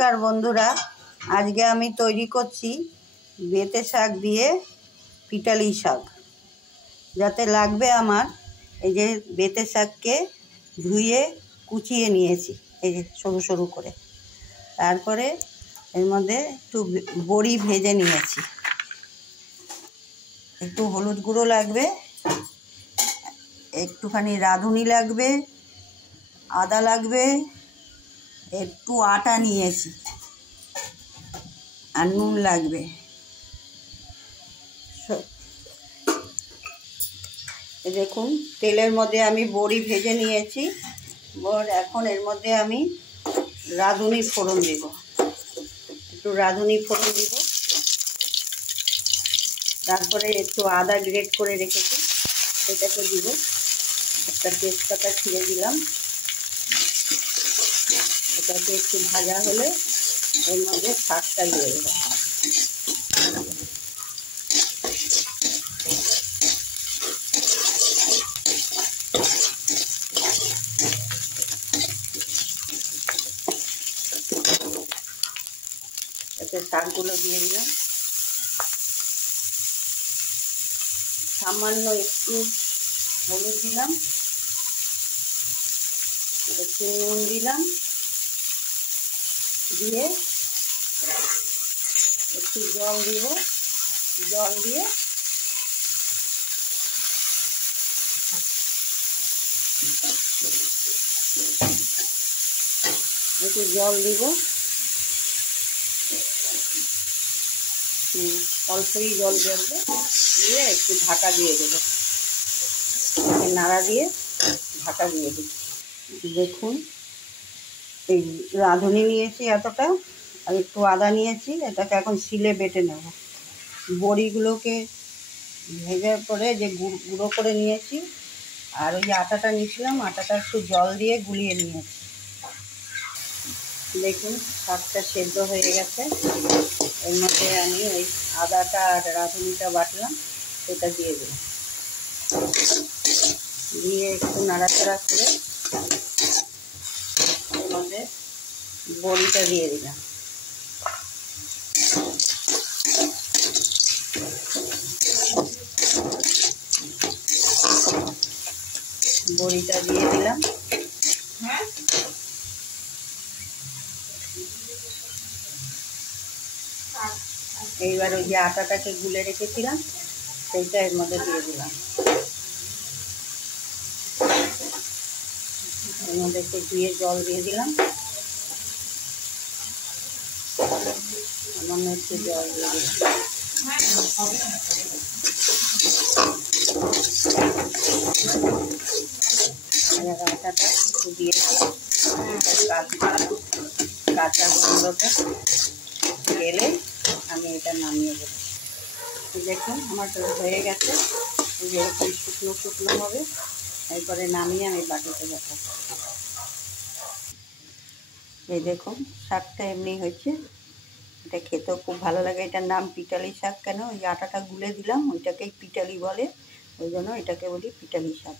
নমস্কার বন্ধুরা, আজকে আমি তৈরি করছি বেঁতে শাক দিয়ে পিটালি শাক। যাতে লাগবে আমার এই যে বেঁতে শাককে ধুয়ে কুচিয়ে নিয়েছি এই যে সরু সরু করে। তারপরে এর মধ্যে একটু বড়ি ভেজে নিয়েছি, একটু হলুদ গুঁড়ো লাগবে, একটুখানি রাঁধুনি লাগবে, আদা লাগবে, একটু আটা নিয়েছি আর নুন লাগবে। দেখুন তেলের মধ্যে আমি বড়ি ভেজে নিয়েছি। এখন এর মধ্যে আমি রাঁধুনি ফোড়ন দেব, একটু রাঁধুনি ফোড়ন দিব। তারপরে একটু আদা গ্রেট করে রেখেছি সেটাকে দিব। একটা তেজপাতা ছিঁড়ে দিলাম। এটাকে একটু ভাজা হলে এর মধ্যে শাকটা দিয়ে দেবো। এতে শাকগুলো দিয়ে দিলাম। সামান্য একটু হলুদ দিলাম, একটু নুন দিলাম, দিয়ে একটু জল দিব। জল দিয়ে একটু জল দিব, অল্পই জল দেবো, দিয়ে একটু ঢাকা দিয়ে দেবো। নাড়া দিয়ে ঢাকা দিয়ে দেবো। দেখুন এই রাঁধুনি নিয়েছি এতটা, আর একটু আদা নিয়েছি, এটাকে এখন শিলে বেটে নেব। বড়িগুলোকে ভেজার পরে যে গুঁড়ো করে নিয়েছি, আর ওই আটাটা নিয়েছিলাম, আটাটা একটু জল দিয়ে গুলিয়ে নিয়েছি। দেখুন শাকটা সেদ্ধ হয়ে গেছে। এর মধ্যে আমি ওই আদাটা আর রাঁধুনিটা বাটলাম সেটা দিয়ে দিলাম, দিয়ে একটু নাড়াচাড়া করে এর মধ্যে বড়িটা দিয়ে দিলাম। বড়িটা দিয়ে দিলাম। এইবার ওই যে আটাটাকে গুলে রেখেছিলাম সেইটা এর মধ্যে দিয়ে দিলাম। এর মধ্যে একটু দিয়ে জল দিয়ে দিলাম, সামান্য একটু জল দিয়ে দিলাম। আটাটা একটু দিয়েছি, কাঁচা গন্ধটা গেলে আমি এটা নামিয়ে দেবো। দেখুন আমার তো হয়ে গেছে, এরকম শুকনো শুকনো হবে। এরপরে নামিয়ে আমি বাটিতে দেখাবো। এই দেখুন শাকটা এমনি হয়েছে। এটা খেতেও খুব ভালো লাগে। এটার নাম পিটালি শাক কেন? ওই আটাটা গুলে দিলাম, ওইটাকেই পিটালি বলে, ওই জন্য এটাকে বলি পিটালি শাক।